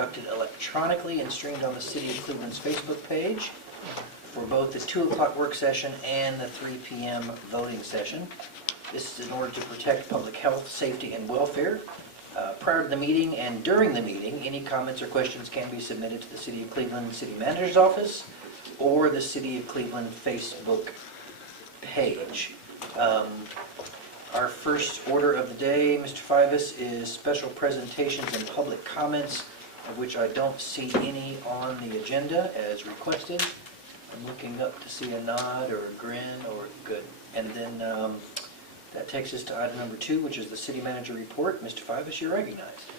conducted electronically and streamed on the City of Cleveland's Facebook page for both the 2 o'clock work session and the 3 p.m. voting session. This is in order to protect public health, safety, and welfare. Prior to the meeting and during the meeting, any comments or questions can be submitted to the City of Cleveland City Manager's Office or the City of Cleveland Facebook page. Our first order of the day, Mr. Fivas, is special presentations and public comments, of which I don't see any on the agenda as requested. I'm looking up to see a nod or a grin or good. And then that takes us to item number 2, which is the City Manager Report. Mr. Fivas, you're recognized.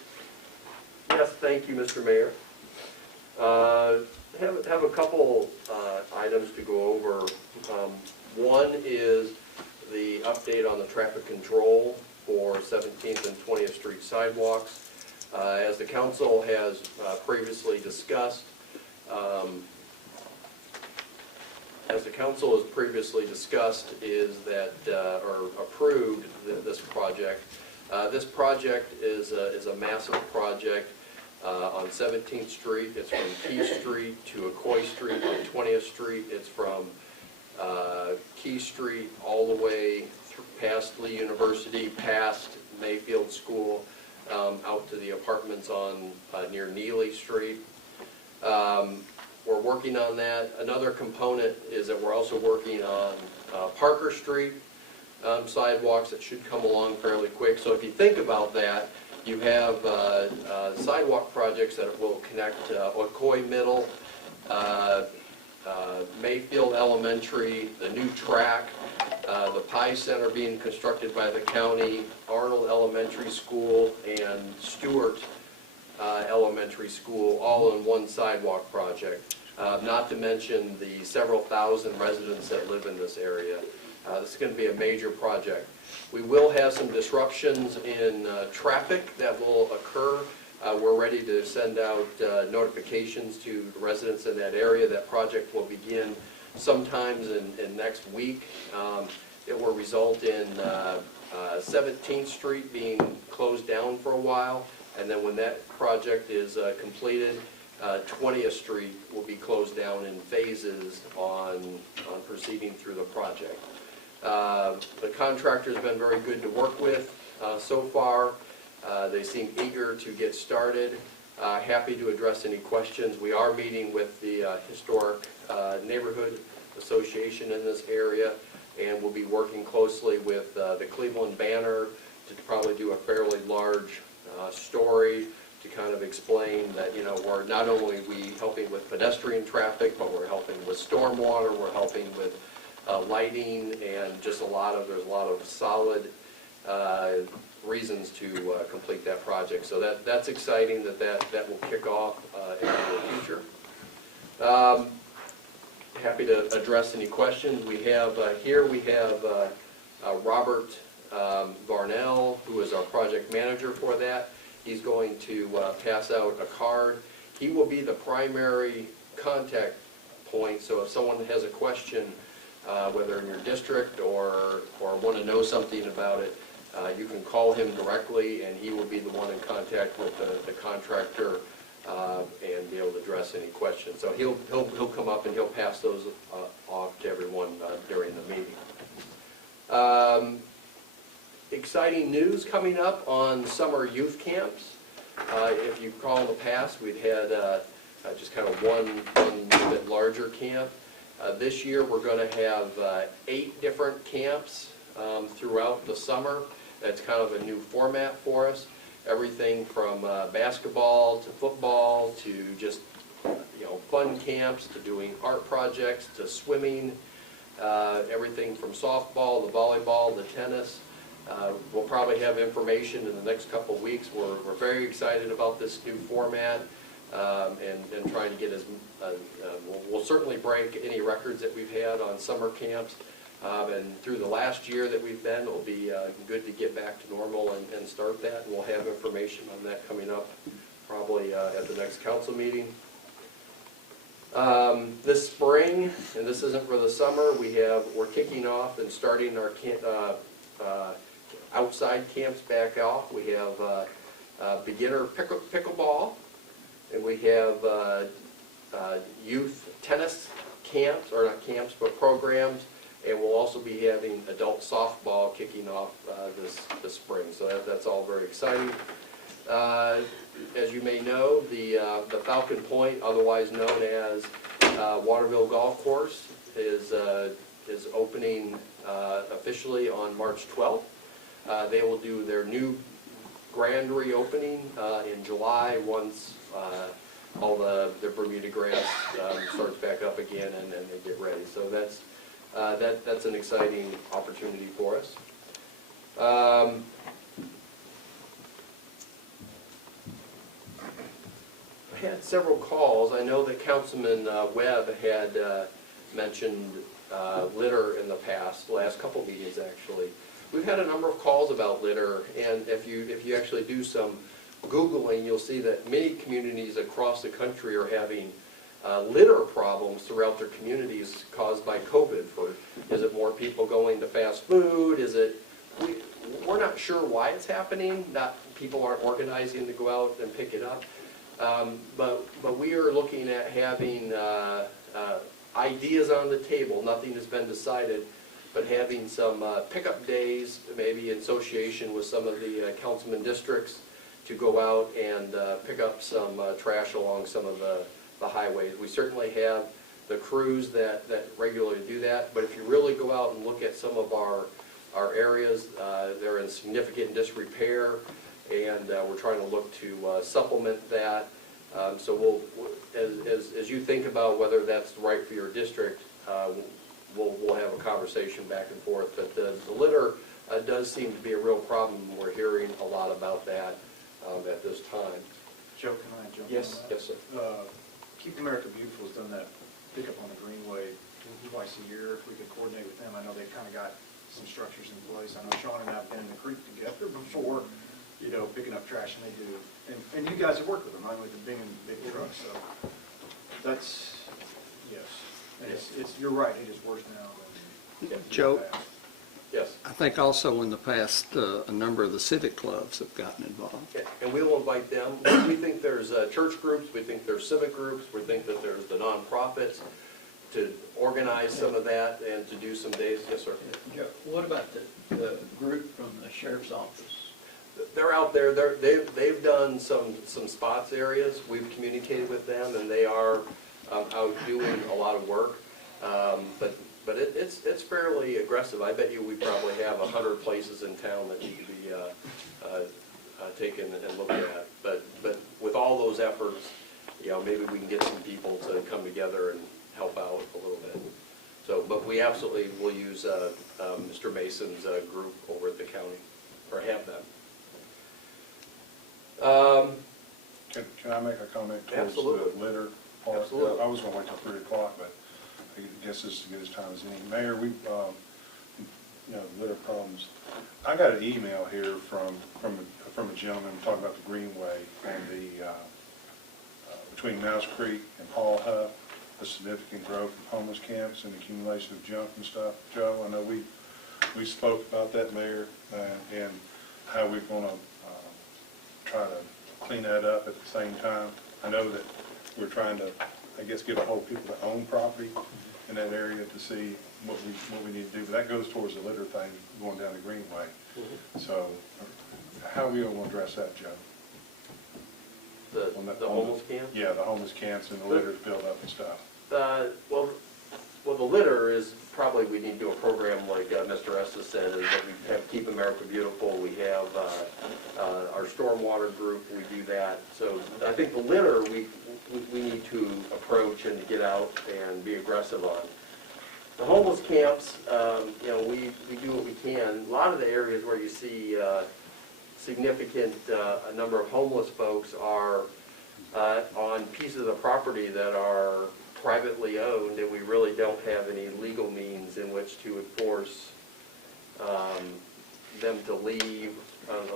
Yes, thank you, Mr. Mayor. Have a couple items to go over. One is the update on the traffic control for 17th and 20th Street sidewalks. As the council has previously discussed, is that, or approved this project. This project is a massive project on 17th Street. It's from Key Street to Ocoee Street on 20th Street. It's from Key Street all the way past Lee University, past Mayfield School, out to the apartments on near Neely Street. We're working on that. Another component is that we're also working on Parker Street sidewalks that should come along fairly quick. So if you think about that, you have sidewalk projects that will connect Ocoee Middle, Mayfield Elementary, the new track, the Pie Center being constructed by the county, Arnold Elementary School, and Stewart Elementary School, all in one sidewalk project. Not to mention the several thousand residents that live in this area. This is going to be a major project. We will have some disruptions in traffic that will occur. We're ready to send out notifications to residents in that area. That project will begin sometimes in next week. It will result in 17th Street being closed down for a while, and then when that project is completed, 20th Street will be closed down in phases on proceeding through the project. The contractor's been very good to work with so far. They seem eager to get started. Happy to address any questions. We are meeting with the Historic Neighborhood Association in this area, and we'll be working closely with the Cleveland Banner to probably do a fairly large story to kind of explain that, you know, we're not only helping with pedestrian traffic, but we're helping with stormwater, we're helping with lighting, and just there's a lot of solid reasons to complete that project. So that's exciting that will kick off in the near future. Happy to address any questions. We have Robert Varnell, who is our project manager for that. He's going to pass out a card. He will be the primary contact point, so if someone has a question, whether in your district or want to know something about it, you can call him directly, and he will be the one in contact with the contractor and be able to address any questions. So he'll come up and he'll pass those off to everyone during the meeting. Exciting news coming up on summer youth camps. If you recall in the past, we'd had just kind of one bit larger camp. This year we're going to have 8 different camps throughout the summer. That's kind of a new format for us. Everything from basketball to football to just fun camps to doing art projects to swimming. Everything from softball to volleyball to tennis. We'll probably have information in the next couple of weeks. We're very excited about this new format and trying to get we'll certainly break any records that we've had on summer camps. And through the last year that we've been, it'll be good to get back to normal and start that. And we'll have information on that coming up probably at the next council meeting. This spring, and this isn't for the summer, we're kicking off and starting our outside camps back off. We have beginner pickleball, and We have youth tennis camps, or not camps, but programs, and we'll also be having adult softball kicking off this spring. So that's all very exciting. As you may know, the Falcon Point, otherwise known as Waterville Golf Course, is opening officially on March 12th. They will do their new grand reopening in July once all the Bermuda grass starts back up again and they get ready. So that's an exciting opportunity for us. I had several calls. I know that Councilman Webb had mentioned litter in the past, the last couple meetings actually. We've had a number of calls about litter, and if you actually do some Googling, you'll see that many communities across the country are having litter problems throughout their communities caused by COVID. Is it more people going to fast food? We're not sure why it's happening. Not people aren't organizing to go out and pick it up. But we are looking at having ideas on the table. Nothing has been decided, but having some pickup days, maybe in association with some of the councilman districts, to go out and pick up some trash along some of the highways. We certainly have the crews that regularly do that, but if you really go out and look at some of our areas, they're in significant disrepair, and we're trying to look to supplement that. So as you think about whether that's right for your district, we'll have a conversation back and forth. But the litter does seem to be a real problem. We're hearing a lot about that at this time. Joe, can I jump Yes, on that? yes, sir. Keep America Beautiful has done that pickup on the Greenway twice a year. If we could coordinate with them, I know they've kind of got some structures in place. I know Sean and I have been in the creek together before, picking up trash, and they do. And you guys have worked with them, right, with the big trucks, so that's, yes. And you're right, it is worse now than Joe? the past. Yes. I think also in the past, a number of the civic clubs have gotten involved. And we will invite them. We think there's church groups, we think there's civic groups, we think that there's the nonprofits to organize some of that and to do some days. Yes, sir. Joe, what about the group from the sheriff's office? They're out there. They've done some spots areas. We've communicated with them, and they are out doing a lot of work. But it's fairly aggressive. I bet you we probably have 100 places in town that need to be taken and looked at. But with all those efforts, maybe we can get some people to come together and help out a little bit. So, but we absolutely will use Mr. Mason's group over at the county, or have them. Can I make a comment towards Absolutely. the litter part? Absolutely. I was going to wait till 3 o'clock, but I guess this is as good as time as any. Mayor, litter problems. I got an email here from a gentleman talking about the Greenway and the between Mouse Creek and Paul Huff, the significant growth of homeless camps and accumulation of junk and stuff. Joe, I know we spoke about that, Mayor, and how we're going to try to clean that up at the same time. I know that we're trying to, I guess, get a hold of people that own property in that area to see what we need to do. But that goes towards the litter thing going down the Greenway. So how are we going to address that, Joe? The homeless camp? Yeah, the homeless camps and the litters build up and stuff. Well, the litter is probably, we need to do a program like Mr. Estes said, is that we have Keep America Beautiful, we have our stormwater group, we do that. So I think the litter we need to approach and to get out and be aggressive on. The homeless camps, we do what we can. A lot of the areas where you see significant a number of homeless folks are on pieces of the property that are privately owned, and we really don't have any legal means in which to enforce them to leave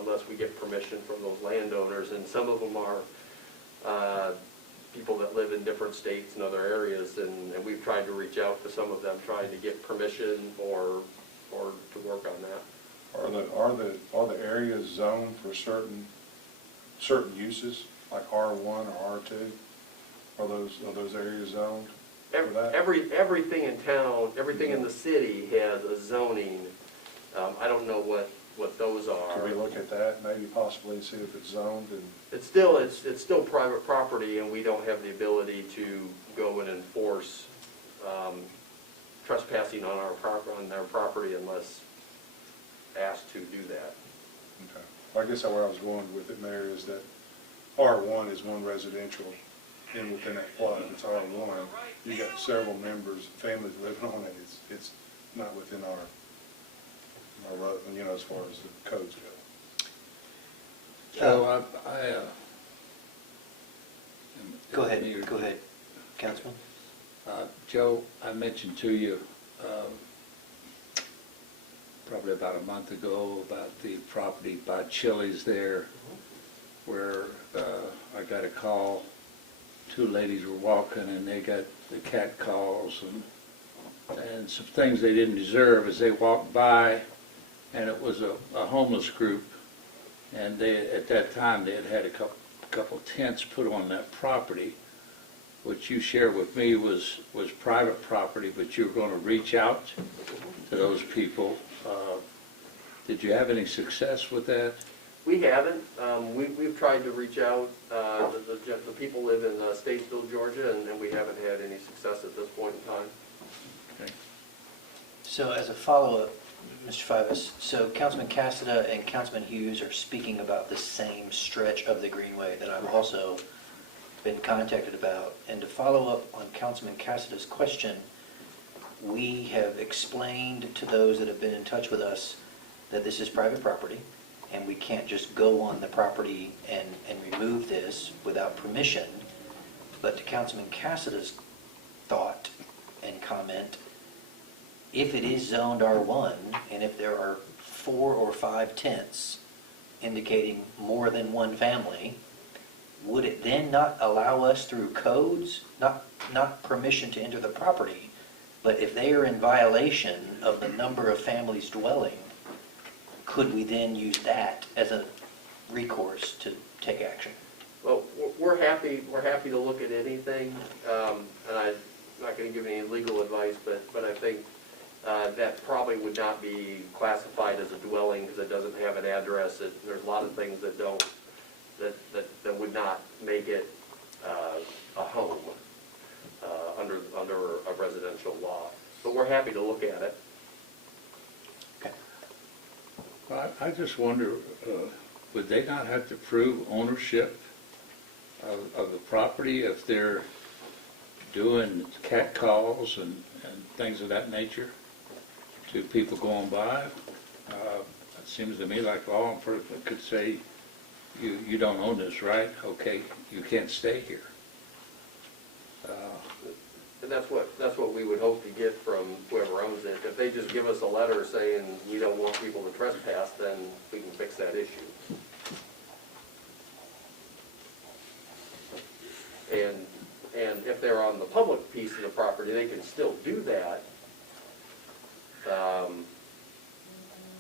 unless we get permission from those landowners. And some of them are people that live in different states and other areas, and we've tried to reach out to some of them, trying to get permission or to work on that. Are the areas zoned for certain uses? like R1 or R2? Are those areas zoned for that? Everything in town, everything in the city has a zoning. I don't know what those are. Can we look at that, maybe possibly see if it's zoned and, It's still private property, and we don't have the ability to go and enforce trespassing on their property unless asked to do that. okay. Well, I guess where I was going with it, Mayor, is that R1 is one residential within that flood. It's R1. You got several members, families living on it. It's not within our, as far as the codes go. So Go ahead, Councilman. Joe, I mentioned to you probably about a month ago about the property by Chili's there, where I got a call. Two ladies were walking and they got the cat calls and some things they didn't deserve as they walked by, and it was a homeless group, and they, at that time, they had a couple tents put on that property. What you shared with me was private property, but you were going to reach out to those people. Did you have any success with that? We haven't. We've tried to reach out. The people live in Statesville, Georgia, and we haven't had any success at this point in time. Okay. So as a follow-up, Mr. Fivas, so Councilman Cassada and Councilman Hughes are speaking about the same stretch of the Greenway that I've also been contacted about. And to follow up on Councilman Cassada's question, we have explained to those that have been in touch with us that this is private property, and we can't just go on the property and remove this without permission. But to Councilman Cassada's thought and comment, if it is zoned R1, and if there are 4 or 5 tents indicating more than one family, would it then not allow us through codes, not permission to enter the property, but if they are in violation of the number of families dwelling, could we then use that as a recourse to take action? Well, we're happy to look at anything, and I'm not going to give any legal advice, but I think that probably would not be classified as a dwelling because it doesn't have an address. There's a lot of things that don't, that would not make it a home under a residential law. But we're happy to look at it. Okay. Well, I just wonder, would they not have to prove ownership of the property if they're doing cat calls and things of that nature to people going by? It seems to me like law enforcement could say, you don't own this, right? Okay, you can't stay here. And that's what we would hope to get from whoever owns it. If they just give us a letter saying we don't want people to trespass, then we can fix that issue. And if they're on the public piece of the property, they can still do that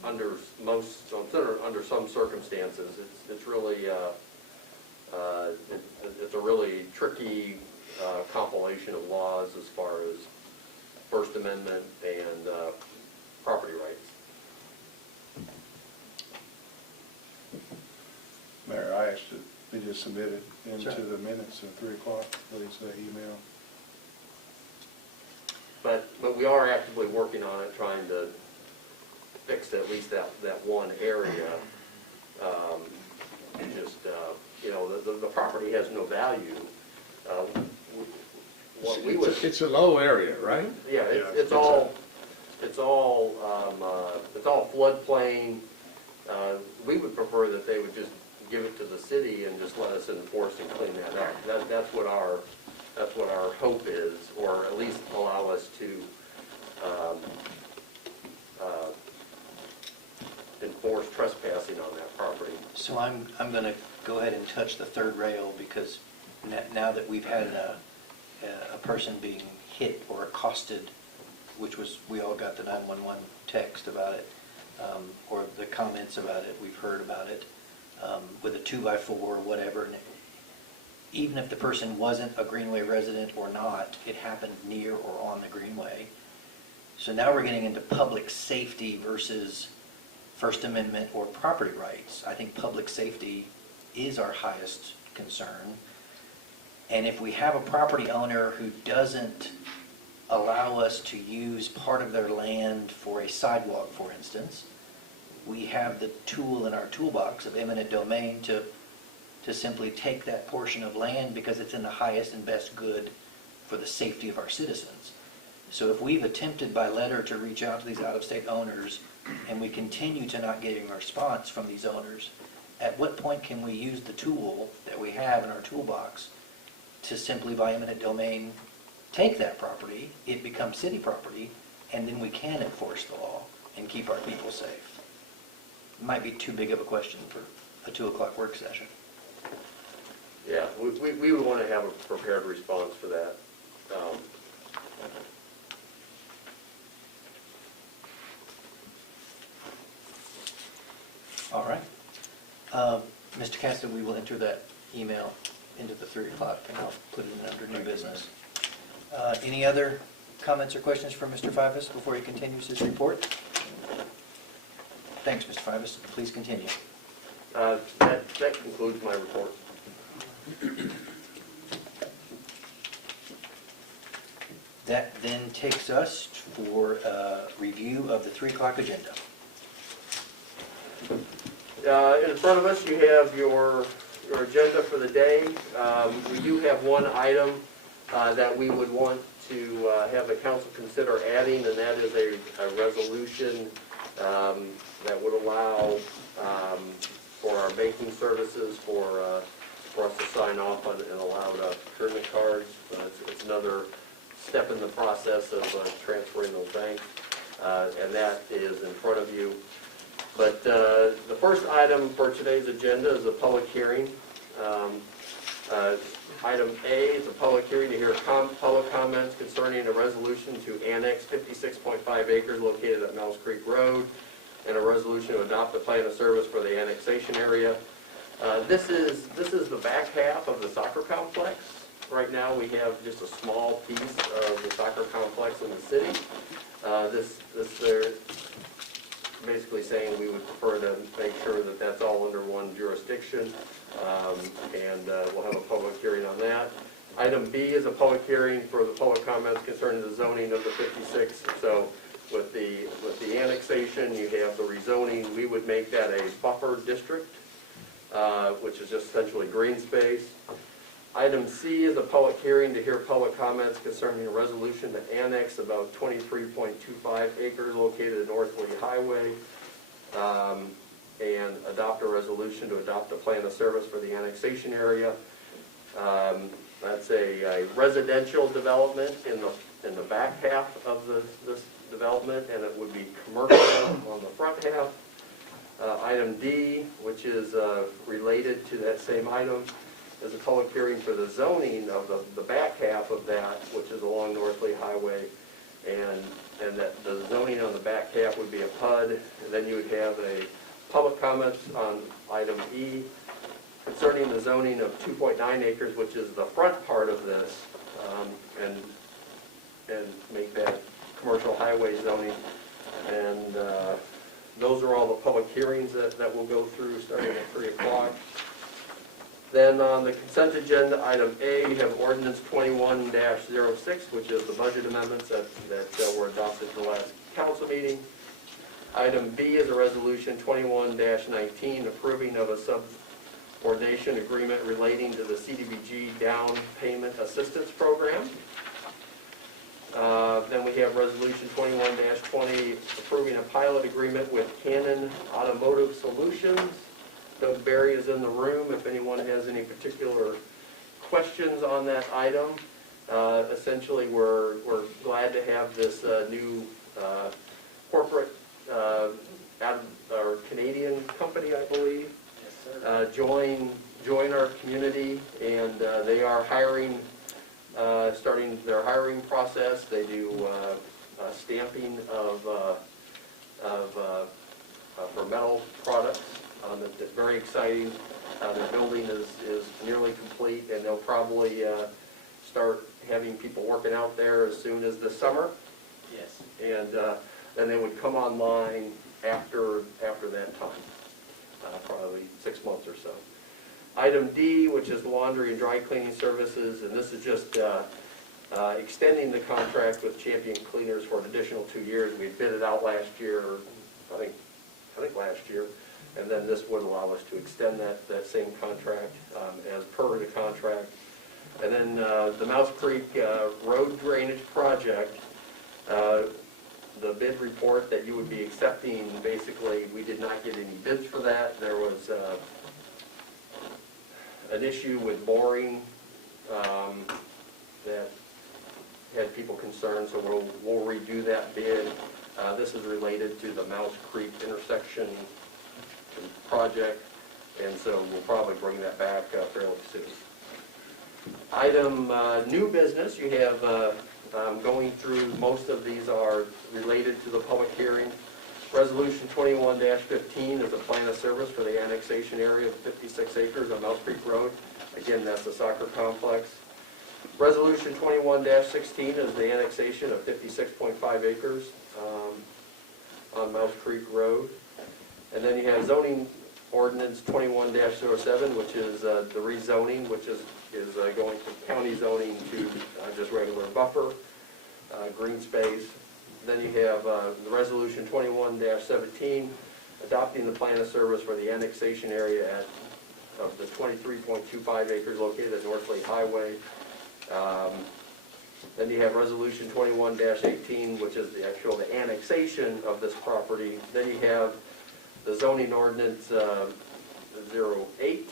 under some circumstances. It's really it's a really tricky compilation of laws as far as First Amendment and property rights. Mayor, I asked it, be just submitted into Sure. the minutes at 3 o'clock, please, that email. But we are actively working on it, trying to fix at least that one area. The property has no value. What we would, It's a low area, right? yeah, it's all floodplain. We would prefer that they would just give it to the city and just let us enforce and clean that up. That's what our hope is, or at least allow us to enforce trespassing on that property. So I'm going to go ahead and touch the third rail, because now that we've had a person being hit or accosted, which was, we all got the 911 text about it, or the comments about it, we've heard about it, with a 2x4 or whatever, and even if the person wasn't a Greenway resident or not, it happened near or on the Greenway. So now we're getting into public safety versus First Amendment or property rights. I think public safety is our highest concern. And if we have a property owner who doesn't allow us to use part of their land for a sidewalk, for instance, we have the tool in our toolbox of eminent domain to simply take that portion of land because it's in the highest and best good for the safety of our citizens. So if we've attempted by letter to reach out to these out-of-state owners and we continue to not get a response from these owners, at what point can we use the tool that we have in our toolbox to simply by eminent domain take that property, it becomes city property, and then we can enforce the law and keep our people safe? It might be too big of a question for a 2 o'clock work session. Yeah, we would want to have a prepared response for that. All right. Mr. Cassidy, we will enter that email into the 3 o'clock and I'll put it in under new business. Any other comments or questions for Mr. Fivas before he continues his report? Thanks, Mr. Fivas. Please continue. That concludes my report. That then takes us for review of the 3 o'clock agenda. In front of us, you have your agenda for the day. We do have one item that we would want to have the council consider adding, and that is a resolution that would allow for our banking services for us to sign off on and allow procurement cards. It's another step in the process of transferring those banks, and that is in front of you. But the first item for today's agenda is a public hearing. Item A is a public hearing to hear public comments concerning a resolution to annex 56.5 acres located at Mills Creek Road, and a resolution to adopt a plan of service for the annexation area. This is the back half of the soccer complex. Right now, we have just a small piece of the soccer complex in the city. They're basically saying we would prefer to make sure that that's all under one jurisdiction, and we'll have a public hearing on that. Item B is a public hearing for the public comments concerning the zoning of the 56. So with the annexation, you have the rezoning. We would make that a buffer district, which is just essentially green space. Item C is a public hearing to hear public comments concerning a resolution to annex about 23.25 acres located at North Lee Highway, and adopt a resolution to adopt a plan of service for the annexation area. That's a residential development in the back half of this development, and it would be commercial on the front half. Item D, which is related to that same item, is a public hearing for the zoning of the back half of that, which is along North Lee Highway, and that the zoning on the back half would be a PUD, and then you would have a public comments on item E concerning the zoning of 2.9 acres, which is the front part of this, and make that commercial highway zoning. And those are all the public hearings that we'll go through starting at 3 o'clock. Then on the consent agenda, item A, you have ordinance 21-06, which is the budget amendments that were adopted at the last council meeting. Item B is a resolution 21-19, approving of a subordination agreement relating to the CDBG down payment assistance program. Then we have resolution 21-20, approving a pilot agreement with Canon Automotive Solutions. Doug Berry is in the room if anyone has any particular questions on that item. Essentially, we're glad to have this new corporate our Canadian company, I believe, join our community, and they are hiring, starting their hiring process. They do stamping for metal products. That's very exciting. Their building is nearly complete, and they'll probably start having people working out there as soon as this summer. Yes. And then they would come online after that time, probably 6 months or so. Item D, which is laundry and dry cleaning services, and this is just extending the contract with Champion Cleaners for an additional 2 years. We bid it out last year, I think last year, and then this would allow us to extend that same contract as per the contract. And then the Mouse Creek Road Drainage Project, the bid report that you would be accepting, basically, we did not get any bids for that. There was an issue with boring that had people concerned, so we'll redo that bid. This is related to the Mouse Creek intersection project, and so we'll probably bring that back fairly soon. Item new business, you have going through, most of these are related to the public hearing. Resolution 21-15 is a plan of service for the annexation area of 56 acres on Mouse Creek Road. Again, that's the soccer complex. Resolution 21-16 is the annexation of 56.5 acres on Mouse Creek Road. And then you have zoning ordinance 21-07, which is the rezoning, which is going from county zoning to just regular buffer, green space. Then you have the resolution 21-17, adopting the plan of service for the annexation area of the 23.25 acres located at North Lake Highway. Then you have resolution 21-18, which is the annexation of this property. Then you have the zoning ordinance 08.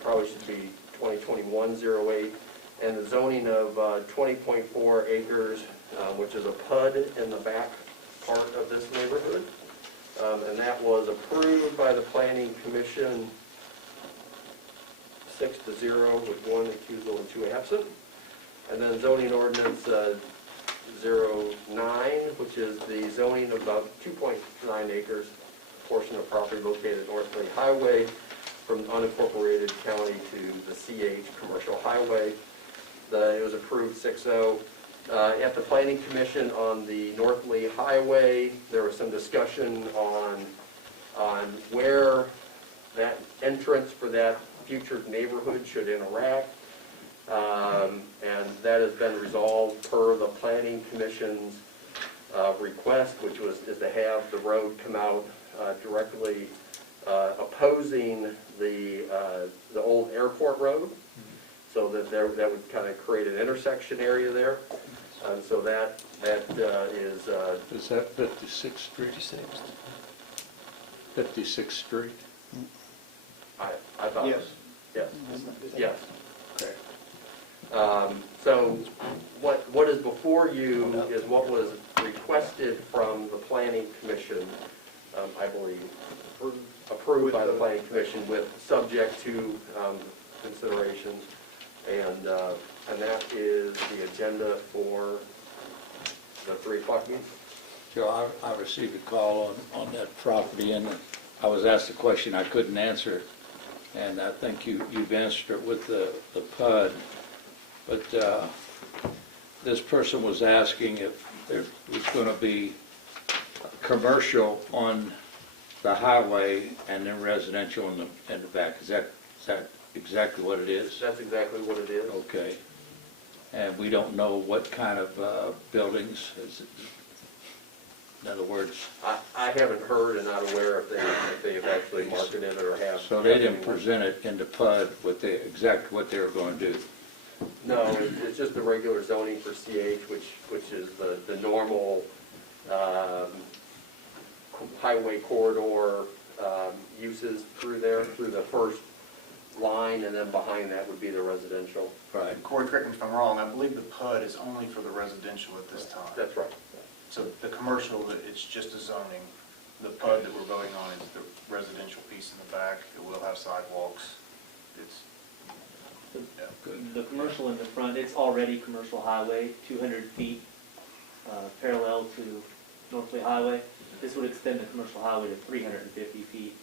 Probably should be 2021-08. And the zoning of 20.4 acres, which is a PUD in the back part of this neighborhood. And that was approved by the Planning Commission 6-0 with 1 recusal and 2 absent. And then zoning ordinance 09, which is the zoning of about 2.9 acres, a portion of property located at North Lake Highway from unincorporated county to the CH commercial highway. It was approved 6-0. At the Planning Commission on the North Lee Highway, there was some discussion on where that entrance for that future neighborhood should interact. And that has been resolved per the Planning Commission's request, which is to have the road come out directly opposing the old airport road, so that that would kind of create an intersection area there. And so that is... Is that 56th Street? 56th Street? I thought... Yes. Yes. Yes. Okay. So what is before you is what was requested from the Planning Commission, I believe, approved by the Planning Commission with subject to considerations, and that is the agenda for the 3 o'clock meeting. Joe, I received a call on that property, and I was asked a question I couldn't answer, and I think you've answered it with the PUD. But this person was asking if there was going to be commercial on the highway and then residential in the back. Is that exactly what it is? That's exactly what it is. Okay. And we don't know what kind of buildings. In other words, I haven't heard and not aware if they've actually marketed it or have. so they didn't present it in the PUD with exactly what they were going to do. No, it's just the regular zoning for CH, which is the normal highway corridor uses through there, through the first line, and then behind that would be the residential. Right. Corey, correct me if I'm wrong, I believe the PUD is only for the residential at this time. That's right. So the commercial, it's just a zoning. The PUD that we're voting on is the residential piece in the back. It will have sidewalks. It's, yeah. The commercial in the front, it's already commercial highway, 200 feet parallel to North Lake Highway. This would extend the commercial highway to 350 feet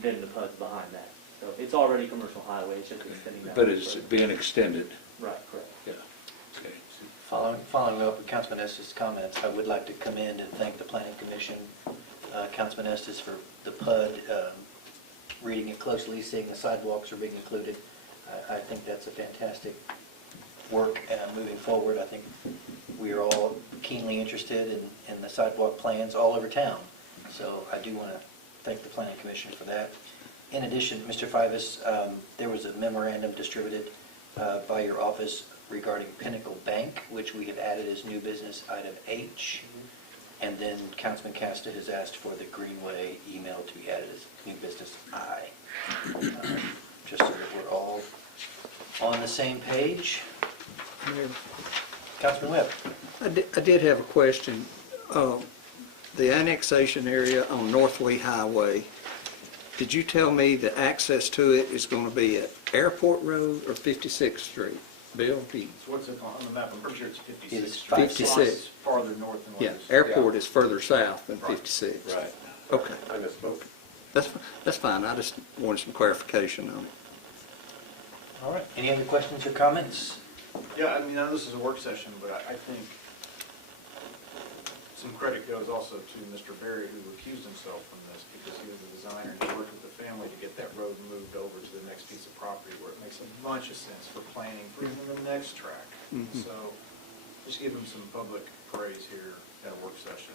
then the PUD's behind that. So it's already commercial highway, it's just extending that. But road it's further. being extended, Right, correct. yeah. Okay. Following up with Councilman Estes' comments, I would like to commend and thank the Planning Commission, Councilman Estes, for the PUD, reading it closely, seeing the sidewalks are being included. I think that's a fantastic work moving forward. I think we are all keenly interested in the sidewalk plans all over town. So I do want to thank the Planning Commission for that. In addition, Mr. Fivas, there was a memorandum distributed by your office regarding Pinnacle Bank, which we have added as new business item H. And then Councilman Casta has asked for the Greenway email to be added as new business I. Just so that we're all on the same page. Mayor, Councilman Webb. I did have a question. The annexation area on North Lee Highway, did you tell me the access to it is going to be at Airport Road or 56th Street? Bill, do you? So what's it on the map? I'm pretty sure it's 56. It's 56. Farther north than what Yeah, it is. Airport is further south than Right. 56. Right. Okay, I misspoke. that's fine. I just wanted some clarification on it. All right. Any other questions or comments? Yeah, I mean, I know this is a work session, but I think some credit goes also to Mr. Berry, who recused himself from this because he was a designer and he worked with the family to get that road moved over to the next piece of property where it makes a bunch of sense for planning for even the next track. Mhm. So just give him some public praise here at a work session.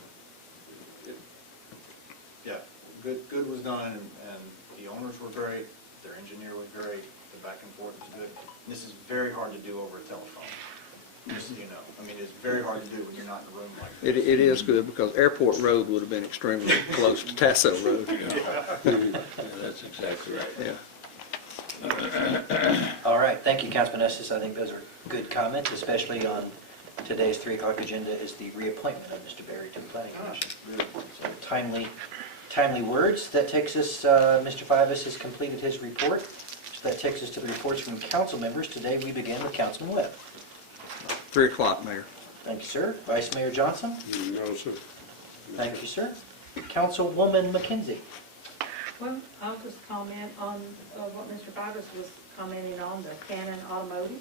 Yeah, good was done and the owners were great, their engineer was great, the back and forth was good. And this is very hard to do over a telephone, just so you know. I mean, it's very hard to do when you're not in a room like this. It is good because Airport Road would have been extremely close to Tasso Road. Yeah, that's exactly right. Yeah. All right. Thank you, Councilman Estes. I think those are good comments, especially on today's 3 o'clock agenda is the reappointment of Mr. Berry to the Planning Commission. So timely words. That takes us, Mr. Fivas has completed his report. So that takes us to the reports from council members. Today we begin with Councilman Webb. 3 o'clock, Mayor. Thank you, sir. Vice Mayor Johnson. No, sir. Thank you, sir. Councilwoman McKenzie. Well, I'll just comment on what Mr. Fivers was commenting on, the Canon Automotive.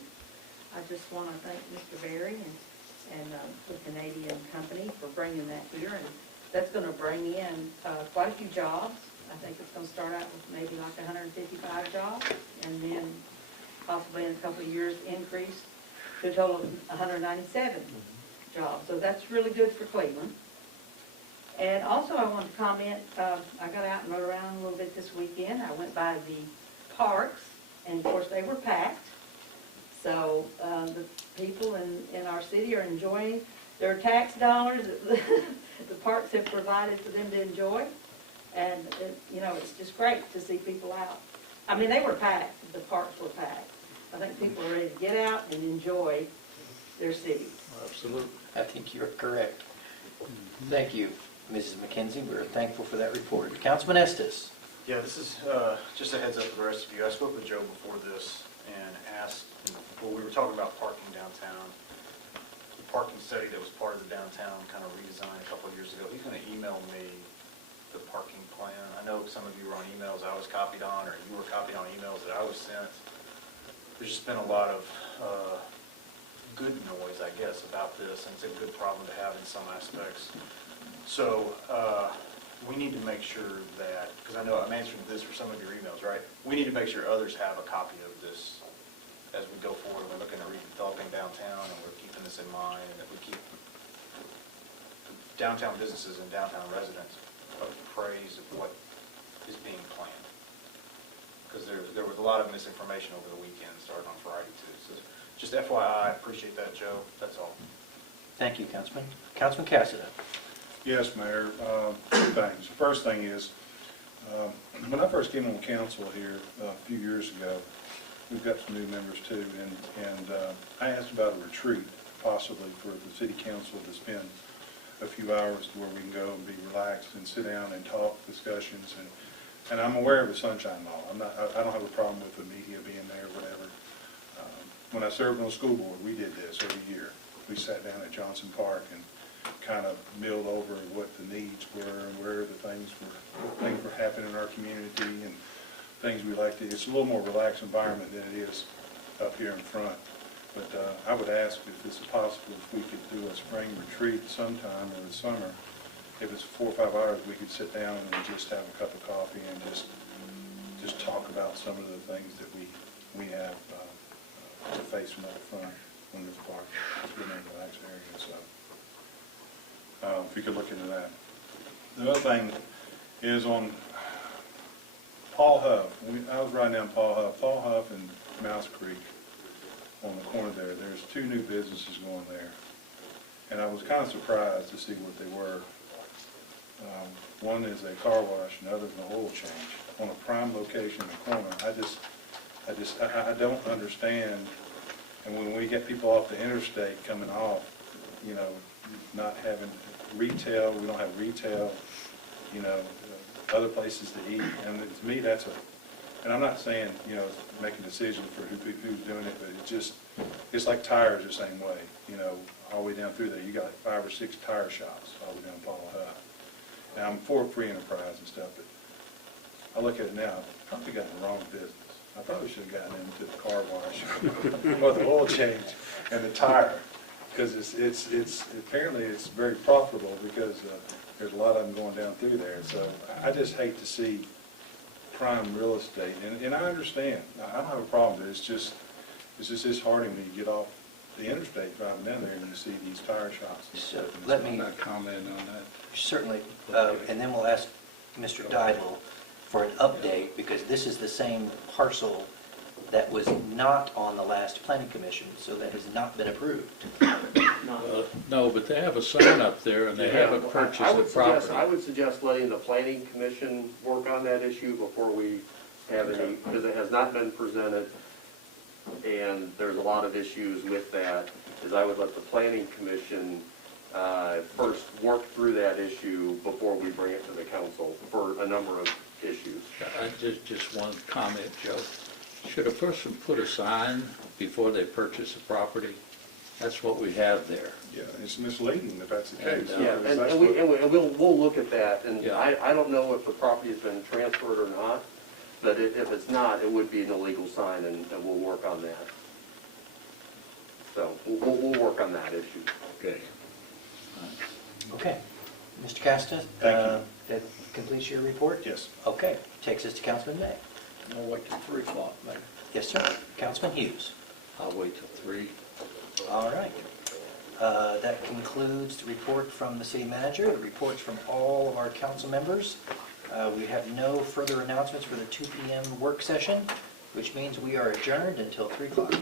I just want to thank Mr. Berry and the Canadian company for bringing that here. And that's going to bring in quite a few jobs. I think it's going to start out with maybe like 155 jobs, and then possibly in a couple of years increase to a total of 197 jobs. So that's really good for Cleveland. And also I want to comment, I got out and rode around a little bit this weekend. I went by the parks, and of course they were packed. So the people in our city are enjoying their tax dollars that the parks have provided for them to enjoy. And, it's just great to see people out. I mean, they were packed, the parks were packed. I think people are ready to get out and enjoy their cities. Absolutely. I think you're correct. Thank you, Mrs. McKenzie. We're thankful for that report. Councilman Estes. Yeah, this is just a heads up for the rest of you. I spoke with Joe before this and asked, well, we were talking about parking downtown. The parking study that was part of the downtown kind of redesign a couple of years ago. He's going to email me the parking plan. I know some of you were on emails I was copied on, or you were copied on emails that I was sent. There's just been a lot of good noise, I guess, about this, and it's a good problem to have in some aspects. So we need to make sure that, because I know I'm answering this for some of your emails, right? We need to make sure others have a copy of this as we go forward. We're looking at redeveloping downtown, and we're keeping this in mind, and that we keep downtown businesses and downtown residents appraised of what is being planned. Because there was a lot of misinformation over the weekend, starting on Friday too. So just FYI, I appreciate that, Joe. That's all. Thank you, Councilman. Councilman Cassidy. Yes, Mayor. Two things. The first thing is, when I first came on council here a few years ago, we've got some new members too, and I asked about a retreat, possibly for the city council to spend a few hours to where we can go and be relaxed and sit down and talk, discussions, and I'm aware of the Sunshine Law. I don't have a problem with the media being there, whatever. When I served on the school board, we did this every year. We sat down at Johnson Park and kind of milled over what the needs were and where the things were happening in our community and things we like to. It's a little more relaxed environment than it is up here in front. But I would ask if it's possible if we could do a spring retreat sometime in the summer. If it's 4 or 5 hours, we could sit down and just have a cup of coffee and just talk about some of the things that we have to face from up front when this park. It's been a relaxed area, so if you could look into that. The other thing is on Paul Huff. I was riding down Paul Huff and Mouse Creek on the corner there. There's 2 new businesses going there. And I was kind of surprised to see what they were. One is a car wash, and the other is an oil change on a prime location in the corner. I don't understand. And when we get people off the interstate coming off, you know, not having retail, we don't have retail, you know, other places to eat. And to me, and I'm not saying, you know, making decisions for who's doing it, but it's like tires the same way, you know, all the way down through there. You got like 5 or 6 tire shops all the way down Paul Huff. Now, I'm for free enterprise and stuff, but I look at it now, I probably got in the wrong business. I probably should have gotten into the car wash or the oil change and the tire, because it's apparently it's very profitable because there's a lot of them going down through there. So I just hate to see prime real estate, and I understand. I don't have a problem, but it's just disheartening when you get off the interstate driving down there and you see these tire shops and So stuff. let me, Not comment on that. certainly, and then we'll ask Mr. Didle for an update, because this is the same parcel that was not on the last planning commission, so that has not been approved. No, but they have a sign up there and they haven't I purchased the would suggest, property. I would suggest letting the planning commission work on that issue before we have any, because it has not been presented, and there's a lot of issues with that, is I would let the planning commission first work through that issue before we bring it to the council for a number of issues. Just one comment, Joe. Should a person put a sign before they purchase the property? That's what we have there. Yeah, it's misleading if that's the case. And, Yeah, because that's and what- we'll look at that, and Yeah. I don't know if the property has been transferred or not, but if it's not, it would be an illegal sign, and we'll work on that. So, we'll work on that issue. Okay. Okay. Mr. Casta? Thank you. That completes your report? Yes. Okay. Takes us to Councilman May. We'll wait till 3 o'clock, maybe. Yes, sir. Councilman Hughes. I'll wait till 3. All right. That concludes the report from the city manager, the reports from all of our council members. We have no further announcements for the 2 p.m. work session, which means we are adjourned until 3 o'clock.